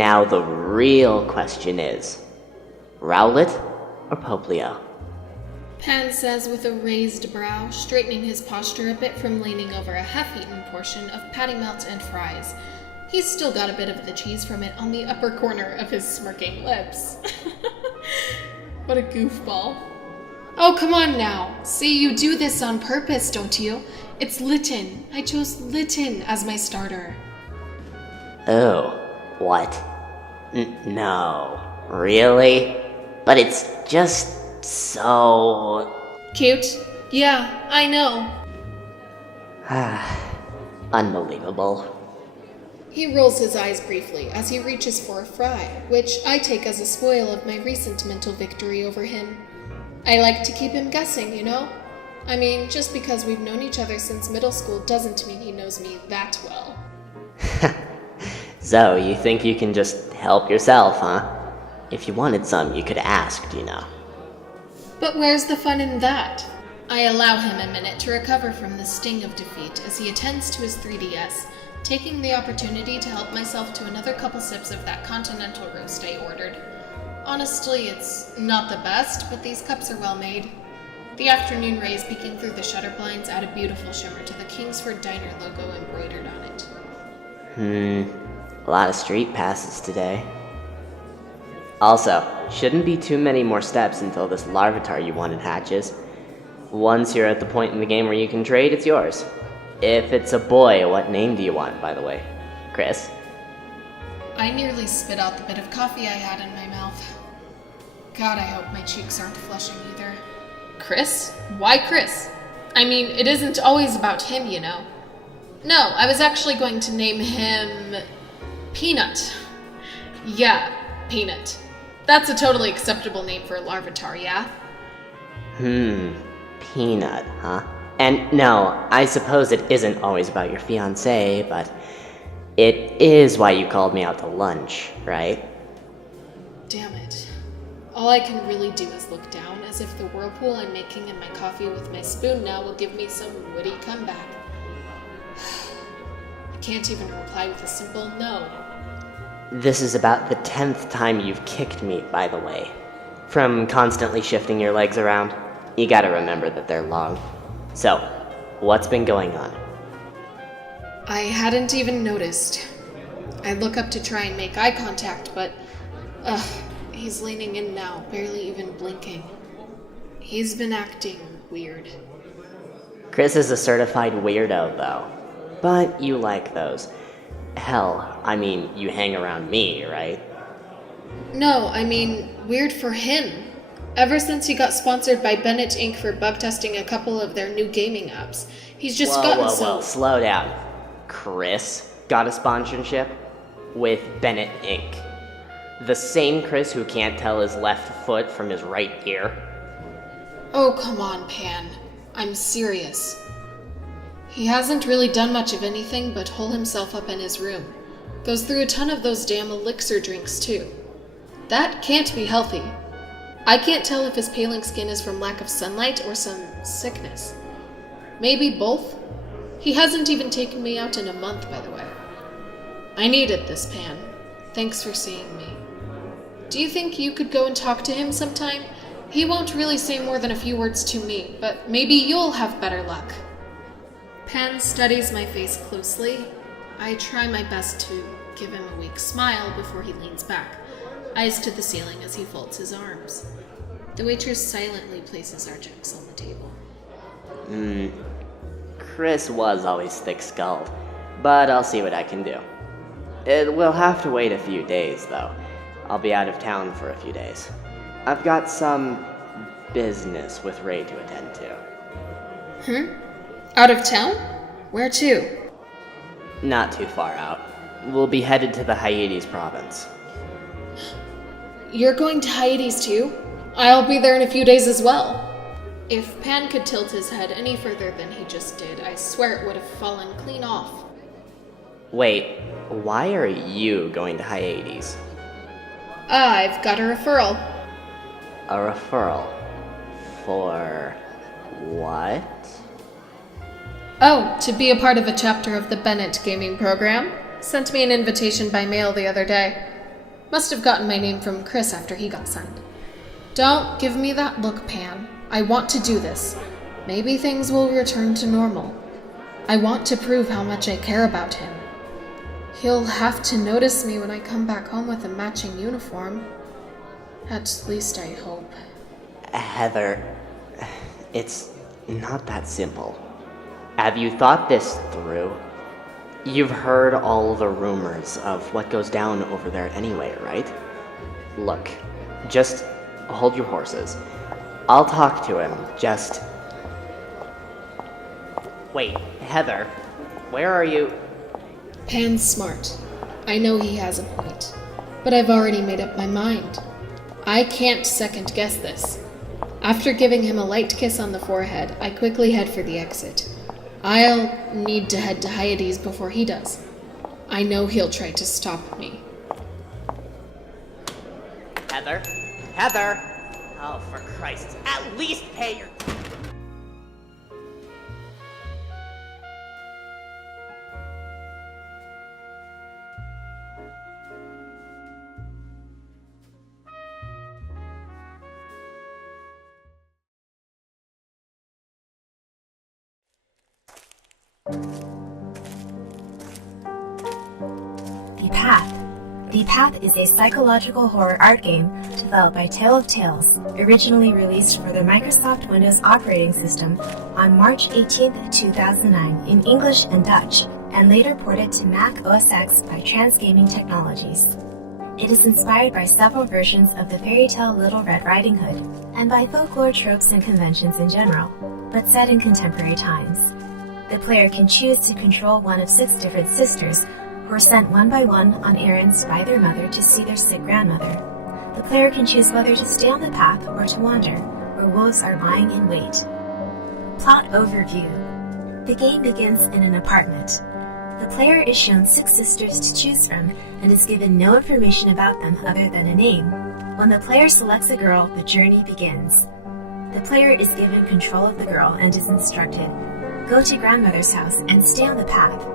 Now the real question is, Rowlet or Poplio? Pan says with a raised brow, straightening his posture a bit from leaning over a half-eaten portion of patty melt and fries. He's still got a bit of the cheese from it on the upper corner of his smirking lips. What a goofball. Oh, come on now. See, you do this on purpose, don't you? It's Litten. I chose Litten as my starter. Oh, what? No, really? But it's just so... Cute? Yeah, I know. Unbelievable. He rolls his eyes briefly as he reaches for a fry, which I take as a spoil of my recent mental victory over him. I like to keep him guessing, you know? I mean, just because we've known each other since middle school doesn't mean he knows me that well. So, you think you can just help yourself, huh? If you wanted some, you could have asked, you know. But where's the fun in that? I allow him a minute to recover from the sting of defeat as he attends to his 3DS, taking the opportunity to help myself to another couple sips of that continental roast I ordered. Honestly, it's not the best, but these cups are well made. The afternoon rays peeking through the shutter blinds add a beautiful shimmer to the Kingsford Diner logo embroidered on it. A lot of street passes today. Also, shouldn't be too many more steps until this Larvitar you wanted hatches. Once you're at the point in the game where you can trade, it's yours. If it's a boy, what name do you want, by the way? Chris? I nearly spit out the bit of coffee I had in my mouth. God, I hope my cheeks aren't flushing either. Chris? Why Chris? I mean, it isn't always about him, you know. No, I was actually going to name him... Peanut. Yeah, Peanut. That's a totally acceptable name for a Larvitar, yeah? Peanut, huh? And no, I suppose it isn't always about your fiancé, but it is why you called me out to lunch, right? Damn it. All I can really do is look down, as if the whirlpool I'm making in my coffee with my spoon now will give me some witty comeback. I can't even reply with a simple no. This is about the 10th time you've kicked me, by the way. From constantly shifting your legs around, you gotta remember that they're long. So, what's been going on? I hadn't even noticed. I look up to try and make eye contact, but... he's leaning in now, barely even blinking. He's been acting weird. Chris is a certified weirdo, though. But you like those. Hell, I mean, you hang around me, right? No, I mean, weird for him. Ever since he got sponsored by Bennett Inc. for bug testing a couple of their new gaming apps, he's just Whoa, slow down. Chris got a sponsorship with Bennett Inc. The same Chris who can't tell his left foot from his right ear. Oh, come on, Pan. I'm serious. He hasn't really done much of anything but hole himself up in his room. Goes through a ton of those damn elixir drinks, too. That can't be healthy. I can't tell if his paling skin is from lack of sunlight or some sickness. Maybe both? He hasn't even taken me out in a month, by the way. I needed this, Pan. Thanks for seeing me. Do you think you could go and talk to him sometime? He won't really say more than a few words to me, but maybe you'll have better luck. Pan studies my face closely. I try my best to give him a weak smile before he leans back, eyes to the ceiling as he folds his arms. The waitress silently places our drinks on the table. Chris was always thick-skulled, but I'll see what I can do. It will have to wait a few days, though. I'll be out of town for a few days. I've got some business with Ray to attend to. Out of town? Where to? Not too far out. We'll be headed to the Hyades province. You're going to Hyades too? I'll be there in a few days as well. If Pan could tilt his head any further than he just did, I swear it would have fallen clean off. Wait, why are you going to Hyades? I've got a referral. A referral? For what? Oh, to be a part of a chapter of the Bennett gaming program. Sent me an invitation by mail the other day. Must have gotten my name from Chris after he got signed. Don't give me that look, Pan. I want to do this. Maybe things will return to normal. I want to prove how much I care about him. He'll have to notice me when I come back home with a matching uniform. At least I hope. Heather, it's not that simple. Have you thought this through? You've heard all the rumors of what goes down over there anyway, right? Look, just hold your horses. I'll talk to him, just... Wait, Heather, where are you? Pan's smart. I know he has a point. But I've already made up my mind. I can't second guess this. After giving him a light kiss on the forehead, I quickly head for the exit. I'll need to head to Hyades before he does. I know he'll try to stop me. Heather? Heather! Oh, for Christ, at least pay your... The Path is a psychological horror art game developed by Tales, originally released for the Microsoft Windows operating system on March 18, 2009 in English and Dutch, and later ported to Mac OS X by Transgaming Technologies. It is inspired by several versions of the fairy tale Little Red Riding Hood, and by folklore tropes and conventions in general, but set in contemporary times. The player can choose to control one of 6 different sisters who are sent one by one on errands by their mother to see their sick grandmother. The player can choose whether to stay on the path or to wander, where wolves are lying in wait. Plot overview. The game begins in an apartment. The player is shown 6 sisters to choose from and is given no information about them other than a name. When the player selects a girl, the journey begins. The player is given control of the girl and is instructed, go to grandmother's house and stay on the path.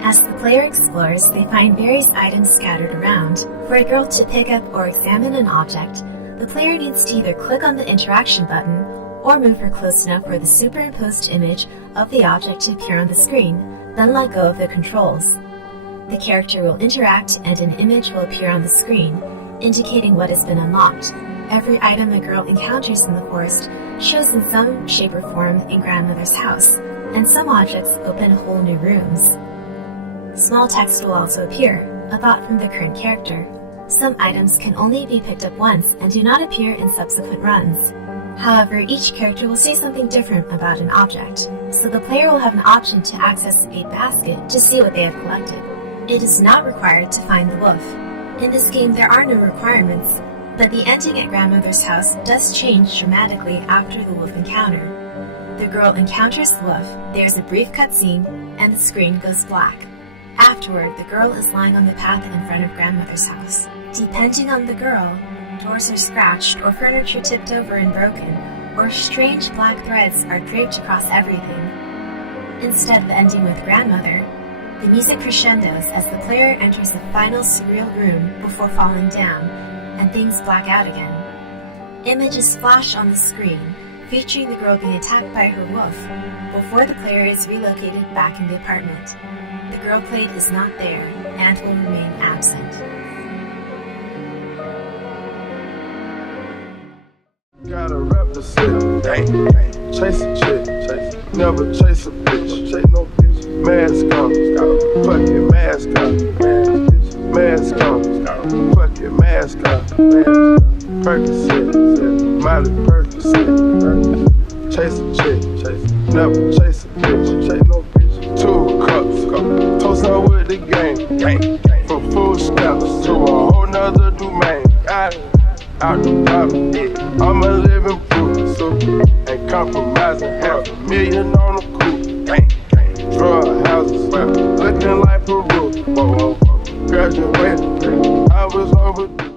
As the player explores, they find various items scattered around. For a girl to pick up or examine an object, the player needs to either click on the interaction button or move her close enough for the superimposed image of the object to appear on the screen, then let go of the controls. The character will interact and an image will appear on the screen, indicating what has been unlocked. Every item the girl encounters in the forest shows in some shape or form in grandmother's house, and some objects open whole new rooms. Small text will also appear, a thought from the current character. Some items can only be picked up once and do not appear in subsequent runs. However, each character will say something different about an object, so the player will have an option to access a basket to see what they have collected. It is not required to find the wolf. In this game, there are no requirements, but the ending at grandmother's house does change dramatically after the wolf encounter. The girl encounters the wolf, there's a brief cutscene, and the screen goes black. Afterward, the girl is lying on the path in front of grandmother's house. Depending on the girl, doors are scratched or furniture tipped over and broken, or strange black threads are draped across everything. Instead of ending with grandmother, the music crescendos as the player enters the final surreal room before falling down, and things black out again. Images flash on the screen, featuring the girl being attacked by her wolf, before the player is relocated back in the apartment. The girl played is not there, and will remain absent. Gotta rep the city, chase a chick, never chase a bitch, chase no bitch. Mask on, fucking mask on, mask on, fucking mask on. Percocet, Miley Percocet, chase a chick, never chase a bitch, chase no bitch. 2 cups, toast up with the gang, from food stamps to a whole nother domain. Out the bottom, yeah. I'm a living proof, so ain't compromising. $500,000 on the coupe, drug houses, looking like Peru. Graduated, I was overdue.